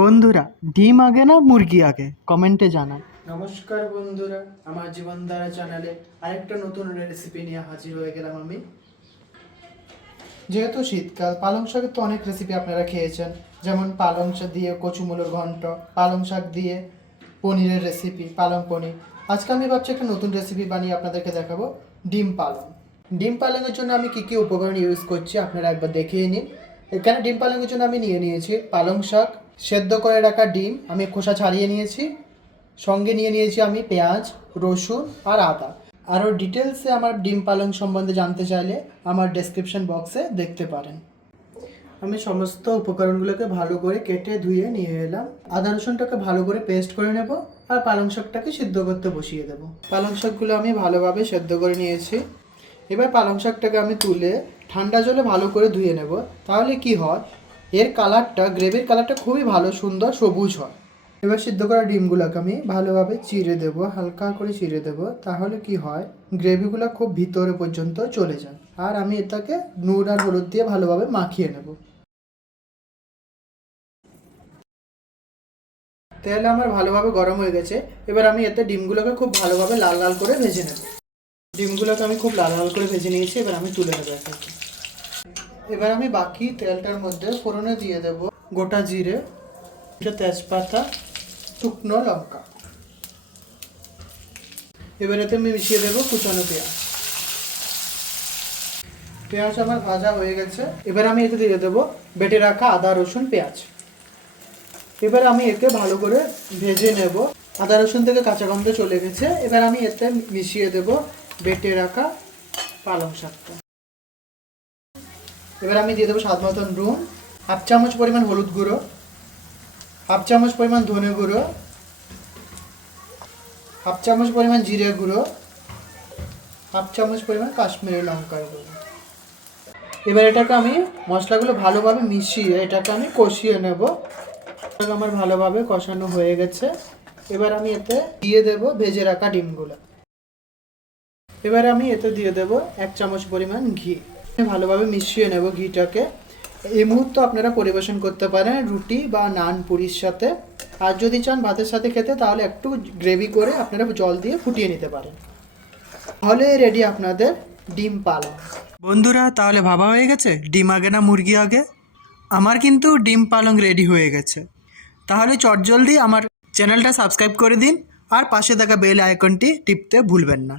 বন্ধুরা, ডিম আগে না মুরগি আগে কমেন্টে জানান। নমস্কার বন্ধুরা, আমার জীবনধারা চ্যানেলে আরেকটা নতুন রেসিপি নিয়ে হাজির হয়ে গেলাম আমি। যেহেতু শীতকাল, পালং শাকের তো অনেক রেসিপি আপনারা খেয়েছেন, যেমন পালং শাক দিয়ে কচুমুলোর ঘন্ট, পালং শাক দিয়ে পনিরের রেসিপি, পালং পনির। আজকে আমি ভাবছি একটা নতুন রেসিপি বানিয়ে আপনাদেরকে দেখাবো, ডিম পালং। ডিম পালংয়ের জন্য আমি কী কী উপকরণ ইউজ করছি আপনারা একবার দেখিয়ে নিন। এখানে ডিম পালংয়ের জন্য আমি নিয়ে নিয়েছি পালং শাক, সেদ্ধ করে রাখা ডিম আমি খোসা ছাড়িয়ে নিয়েছি, সঙ্গে নিয়ে নিয়েছি আমি পেঁয়াজ, রসুন আর আদা। আরও ডিটেলসে আমার ডিম পালং সম্বন্ধে জানতে চাইলে আমার ডেসক্রিপশন বক্সে দেখতে পারেন। আমি সমস্ত উপকরণগুলোকে ভালো করে কেটে ধুয়ে নিয়ে এলাম। আদা রসুনটাকে ভালো করে পেস্ট করে নেব আর পালং শাকটাকে সিদ্ধ করতে বসিয়ে দেব। পালং শাকগুলো আমি ভালোভাবে সেদ্ধ করে নিয়েছি। এবার পালং শাকটাকে আমি তুলে ঠান্ডা জলে ভালো করে ধুয়ে নেব। তাহলে কি হয়, এর কালারটা, গ্রেভির কালারটা খুবই ভালো, সুন্দর সবুজ হয়। এবার সিদ্ধ করা ডিমগুলোকে আমি ভালোভাবে চিড়ে দেবো, হালকা করে চিড়ে দেবো। তাহলে কি হয়, গ্রেভিগুলো খুব ভিতরে পর্যন্ত চলে যায়। আর আমি এটাকে নুন আর হলুদ দিয়ে ভালোভাবে মাখিয়ে নেব। তেল আমার ভালোভাবে গরম হয়ে গেছে। এবার আমি এতে ডিমগুলোকে খুব ভালোভাবে লাল লাল করে ভেজে নেব। ডিমগুলোকে আমি খুব লাল লাল করে ভেজে নিয়েছি। এবার আমি তুলে নেব এটাকে। এবার আমি বাকি তেলটার মধ্যে ফোড়নে দিয়ে দেব গোটা জিরে, তেজপাতা, শুকনো লঙ্কা। এবার এতে আমি মিশিয়ে দেবো কুচানো পেঁয়াজ। পেঁয়াজ আমার ভাজা হয়ে গেছে। এবার আমি এতে দিয়ে দেবো বেটে রাখা আদা রসুন পেঁয়াজ। এবার আমি একে ভালো করে ভেজে নেব। আদা রসুন থেকে কাঁচা গন্ধ চলে গেছে। এবার আমি এতে মিশিয়ে দেব বেটে রাখা পালং শাকটা। এবার আমি দিয়ে দেবো স্বাদ মতন নুন, হাফ চামচ পরিমাণ হলুদ গুঁড়ো, হাফ চামচ পরিমাণ ধনে গুঁড়ো, হাফ চামচ পরিমাণ জিরে গুঁড়ো, হাফ চামচ পরিমাণ কাশ্মীরি লঙ্কার গুঁড়ো। এবার এটাকে আমি মশলাগুলো ভালোভাবে মিশিয়ে এটাকে আমি কষিয়ে নেব। আমার ভালোভাবে কষানো হয়ে গেছে। এবার আমি এতে দিয়ে দেব ভেজে রাখা ডিমগুলো। এবার আমি এতে দিয়ে দেব 1 চামচ পরিমাণ ঘি। ভালোভাবে মিশিয়ে নেব ঘিটাকে। এই মুহূর্তে আপনারা পরিবেশন করতে পারেন রুটি বা নান পুরির সাথে। আর যদি চান ভাতের সাথে খেতে, তাহলে একটু গ্রেভি করে আপনারা জল দিয়ে ফুটিয়ে নিতে পারেন। তাহলে রেডি আপনাদের ডিম পালং। বন্ধুরা, তাহলে ভাবা হয়ে গেছে ডিম আগে না মুরগি আগে? আমার কিন্তু ডিম পালং রেডি হয়ে গেছে। তাহলে চটজলদি আমার চ্যানেলটা সাবস্ক্রাইব করে দিন আর পাশে থাকা বেল আইকনটি টিপতে ভুলবেন না।